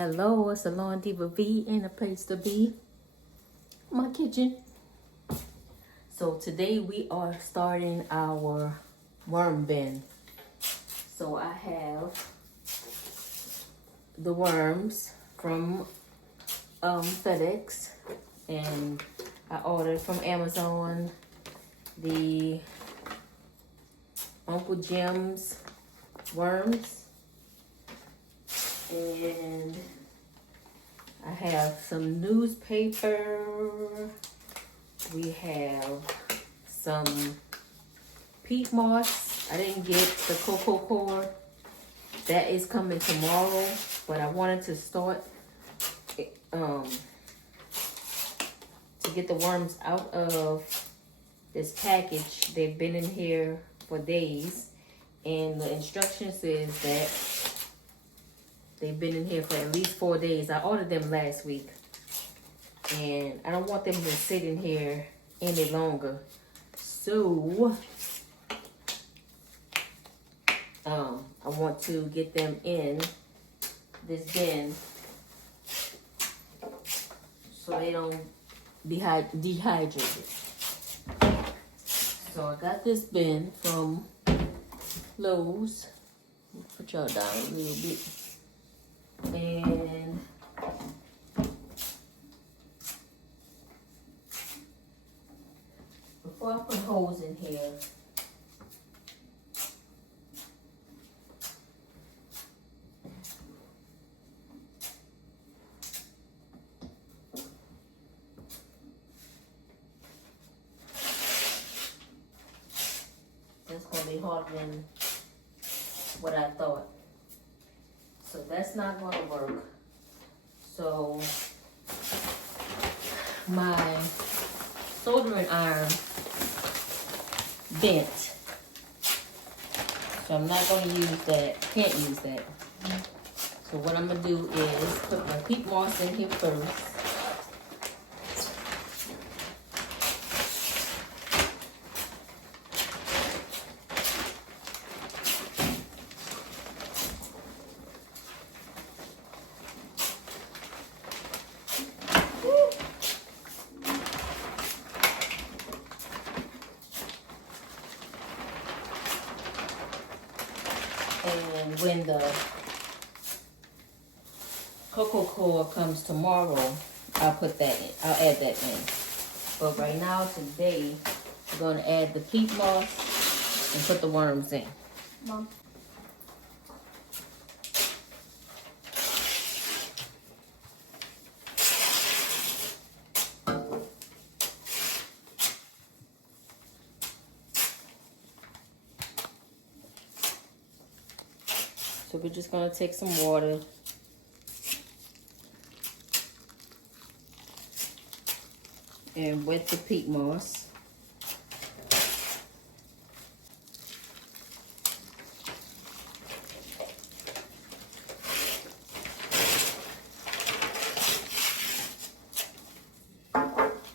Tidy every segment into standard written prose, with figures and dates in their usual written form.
Hello, it's SalonDivaV in a place to be, my kitchen. So today we are starting our worm bin. So I have the worms from FedEx, and I ordered from Amazon the Uncle Jim's worms. And I have some newspaper. We have some peat moss. I didn't get the cocoa core. That is coming tomorrow, but I wanted to start to get the worms out of this package. They've been in here for days, and the instruction says that they've been in here for at least 4 days. I ordered them last week, and I don't want them to sit in here any longer. So, I want to get them in this bin so they don't dehydrated. So I got this bin from Lowe's. Put y'all down a little bit. And before I put holes in here, it's going to be harder than what I thought. So that's not going to work. So my soldering iron bent. So I'm not going to use that. Can't use that. So what I'm going to do is put my peat moss in here first. And when the cocoa core comes tomorrow, I'll put that in. I'll add that in. But right now, today, we're going to add the peat moss and put the worms in. Mom. So we're just going to take some water and wet the peat moss.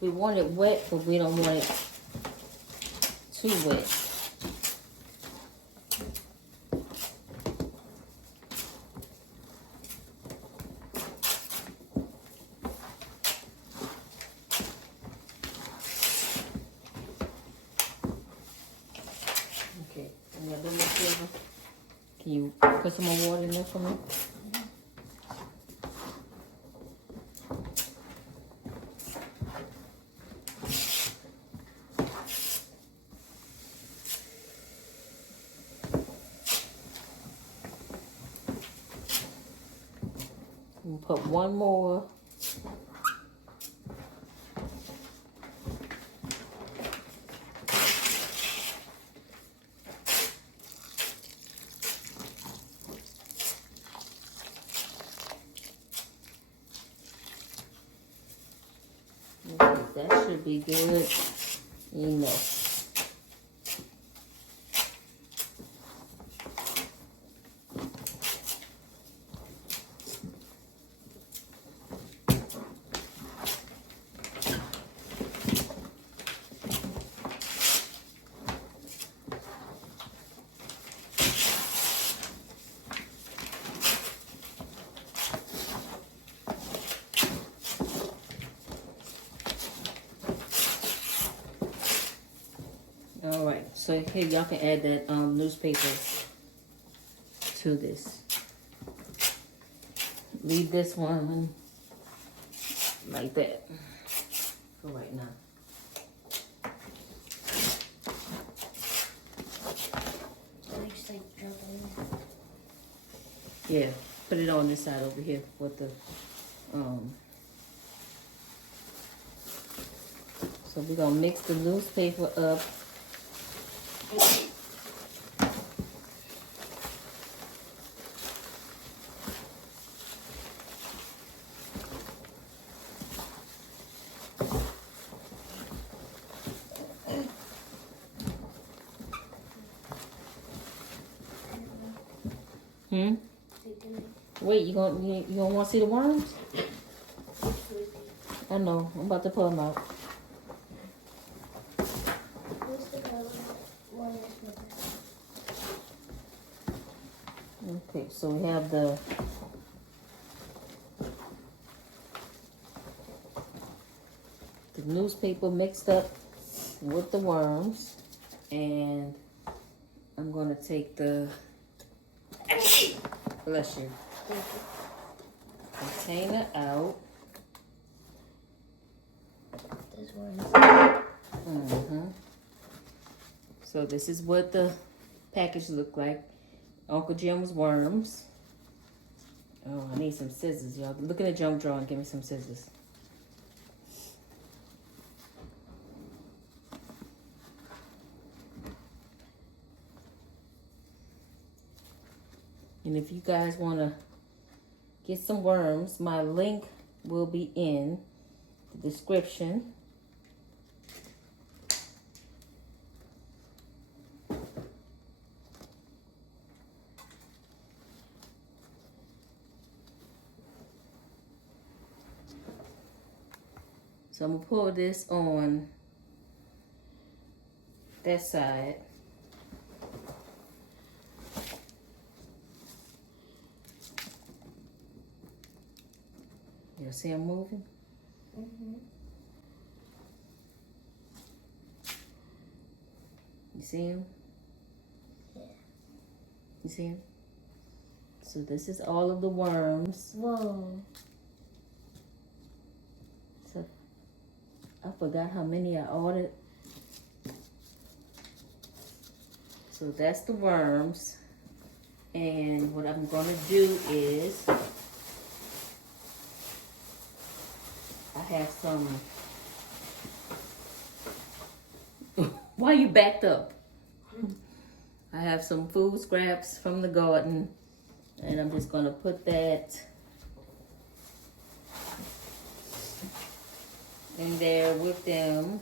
We want it wet, but we don't want it too wet. Can you put some more water in there for me? We'll put one more. That should be good enough. So here y'all can add that newspaper to this. Leave this one like that for right now. Yeah, put it on this side over here with the so we're gonna mix the newspaper up. Wait, you gonna want to see the worms? I know. I'm about to pull them out. Okay, so we have the newspaper mixed up with the worms, and I'm gonna take the bless you container out. This one. So this is what the package looked like. Uncle Jim's worms. Oh, I need some scissors, y'all. Look at the jump drawer and give me some scissors. And if you guys want to get some worms, my link will be in the description. So I'm going to pour this on that side. You see him moving? You see him? Yeah. You see him? So this is all of the worms. Whoa. So I forgot how many I ordered. So that's the worms. And what I'm gonna do is I have some. Why you backed up? I have some food scraps from the garden, and I'm just gonna put that in there with them.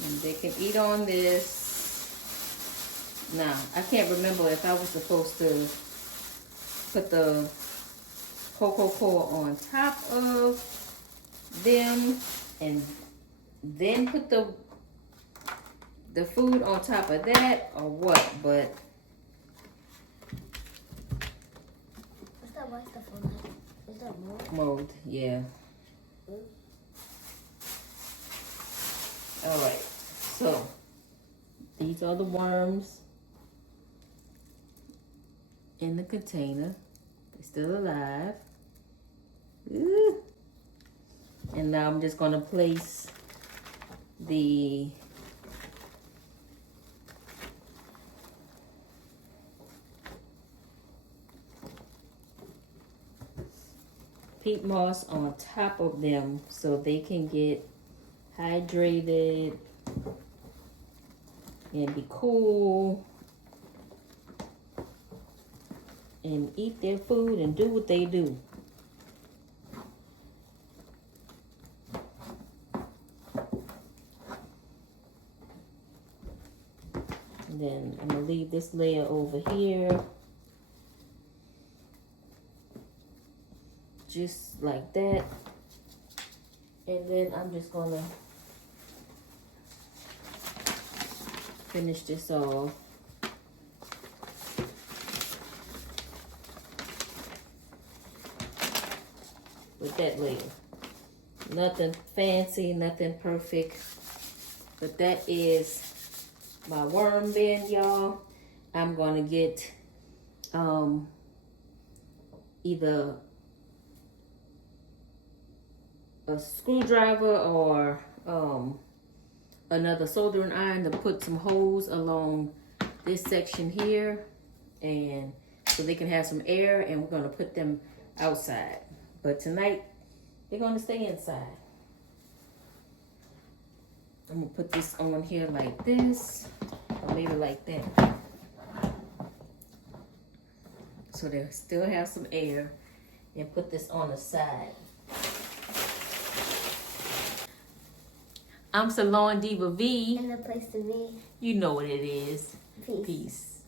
And they can eat on this. Now, I can't remember if I was supposed to put the Coca-Cola on top of them and then put the food on top of that or what, but What's that white stuff on that? Is that mold? mold, yeah. All right, so these are the worms in the container. They're still alive. Ooh. And now I'm just gonna place the peat moss on top of them so they can get hydrated and be cool and eat their food and do what they do. And then I'm gonna leave this layer over here just like that. And then I'm just gonna finish this off. With that layer. Nothing fancy, nothing perfect. But that is my worm bin, y'all. I'm gonna get either a screwdriver or another soldering iron to put some holes along this section here, and so they can have some air, and we're gonna put them outside. But tonight they're gonna stay inside. I'm gonna put this on here like this, or maybe like that, so they still have some air, and put this on the side. I'm SalonDivaV. And the place to be. You know what it is. Peace. Peace.